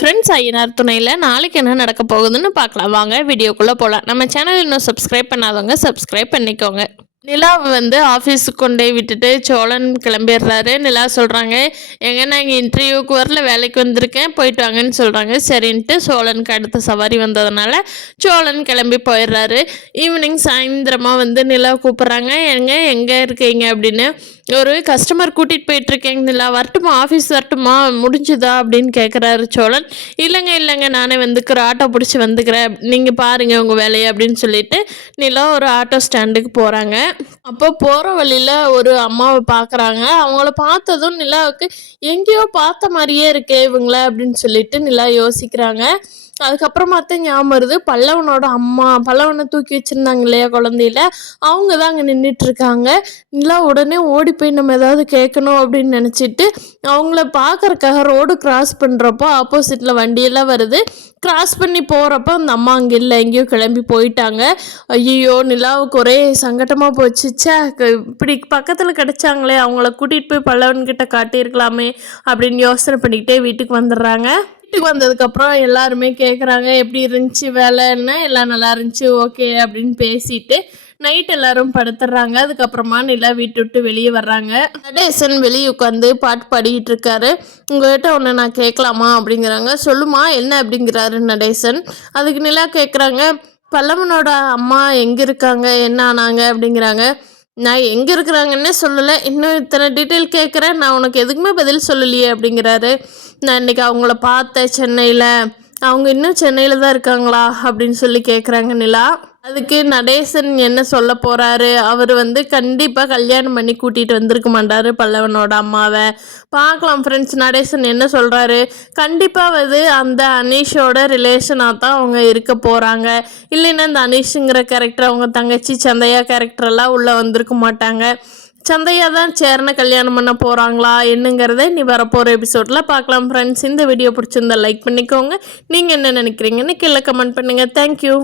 Friends Ayyanar துணையில் நாளைக்கு என்ன நடக்க போகுதுன்னு பார்க்கலாம். வாங்க வீடியோக்குள்ளே போகலாம். நம்ம சேனல் இன்னும் சப்ஸ்கிரைப் பண்ணாதவங்க சப்ஸ்கிரைப் பண்ணிக்கோங்க. நிலாவை ஆஃபீஸுக்கு கொண்டே விட்டுட்டு சோழன் கிளம்பிடுறாரு. நிலா சொல்கிறாங்க, எங்கே நான் இங்கே இன்டர்வியூக்கு வரல, வேலைக்கு வந்திருக்கேன், போயிட்டு வாங்கன்னு சொல்கிறாங்க. சரின்ட்டு சோழனுக்கு அடுத்த சவாரி வந்ததுனால சோழன் கிளம்பி போயிடுறாரு. ஈவினிங் சாயந்தரமாக நிலா கூப்பிட்றாங்க, எங்கே இருக்கீங்க அப்படின்னு. ஒரு கஸ்டமர் கூட்டிகிட்டு போயிட்டுருக்கேங்க நிலா, வரட்டுமா, ஆஃபீஸ் வரட்டுமா, முடிஞ்சுதா அப்படின்னு கேட்குறாரு சோழன். இல்லைங்க நானே ஆட்டோ பிடிச்சி வந்துக்கிறேன், நீங்கள் பாருங்கள் உங்கள் வேலையை அப்படின்னு சொல்லிட்டு நிலா ஒரு ஆட்டோ ஸ்டாண்டுக்கு போகிறாங்க. அப்போ போகிற வழியில் ஒரு அம்மாவை பார்க்குறாங்க. அவங்கள பார்த்ததும் நிலாவுக்கு எங்கேயோ பார்த்த மாதிரியே இருக்கே இவங்கள அப்படின்னு சொல்லிட்டு நிலா யோசிக்கிறாங்க. அதுக்கப்புறமாத்தான் ஞாபகம் வருது, பல்லவனோட அம்மா, பல்லவனை தூக்கி வச்சுருந்தாங்க இல்லையா குழந்தையில, அவங்க தான் அங்கே நின்றுட்டுருக்காங்க. நிலா உடனே ஓடி போய் நம்ம ஏதாவது கேட்கணும் அப்படின்னு நினச்சிட்டு அவங்கள பார்க்குறக்காக ரோடு கிராஸ் பண்ணுறப்போ ஆப்போசிட்டில் வண்டியெல்லாம் வருது. கிராஸ் பண்ணி போகிறப்போ அந்த அம்மா அங்கே இல்லை, எங்கேயோ கிளம்பி போயிட்டாங்க. ஐயோ, நிலாவுக்கு ஒரே சங்கட்டமாக போச்சுச்சா, இப்படி பக்கத்தில் கிடச்சாங்களே, அவங்கள கூட்டிகிட்டு போய் பல்லவன்கிட்ட காட்டியிருக்கலாமே அப்படின்னு யோசனை பண்ணிக்கிட்டே வீட்டுக்கு வந்துடுறாங்க. வீட்டுக்கு வந்ததுக்கப்புறம் எல்லாருமே கேட்குறாங்க, எப்படி இருந்துச்சு வேலைன்னு. எல்லாம் நல்லா இருந்துச்சு, ஓகே அப்படின்னு பேசிட்டு நைட் எல்லாரும் படுத்துடுறாங்க. அதுக்கப்புறமா நிலா வீட்டு விட்டு வெளியே வர்றாங்க. நடேசன் வெளியே உட்காந்து பாட்டு பாடிக்கிட்டு இருக்காரு. உங்கள்கிட்ட ஒன்று நான் கேட்கலாமா அப்படிங்கிறாங்க. சொல்லுமா, என்ன அப்படிங்கிறாரு நடேசன். அதுக்கு நிலா கேட்குறாங்க, பல்லவனோட அம்மா எங்கே இருக்காங்க, என்ன ஆனாங்க அப்படிங்கிறாங்க. நான் எங்கே இருக்கிறாங்கன்னே சொல்லலை, இன்னும் இத்தனை டீட்டெயில் கேட்குறேன், நான் உனக்கு எதுக்குமே பதில் சொல்லலையே அப்படிங்கிறாரு. நான் இன்றைக்கி அவங்கள பார்த்தேன் சென்னையில், அவங்க இன்னும் சென்னையில் தான் இருக்காங்களா அப்படின்னு சொல்லி கேட்குறாங்க நிலா. அதுக்கு நடேசன் என்ன சொல்ல போகிறாரு, அவர் கண்டிப்பாக கல்யாணம் பண்ணி கூட்டிகிட்டு வந்திருக்க மாட்டார் பல்லவனோட அம்மாவை. பார்க்கலாம் ஃப்ரெண்ட்ஸ், நடேசன் என்ன சொல்கிறாரு. கண்டிப்பாக அந்த அனீஷோட ரிலேஷனாக தான் அவங்க இருக்க போகிறாங்க. இல்லைன்னா இந்த அனீஷுங்கிற கேரக்டர் அவங்க தங்கச்சி சந்தையா கேரக்டரெல்லாம் உள்ளே வந்திருக்க மாட்டாங்க. சந்தையா தான் சேரனை கல்யாணம் பண்ண போகிறாங்களா என்னங்கிறத நீ வரப்போகிற எபிசோடில் பார்க்கலாம் ஃப்ரெண்ட்ஸ். இந்த வீடியோ பிடிச்சிருந்தா லைக் பண்ணிக்கோங்க. நீங்கள் என்ன நினைக்கிறீங்கன்னு கீழே கமெண்ட் பண்ணுங்கள். தேங்க்யூ.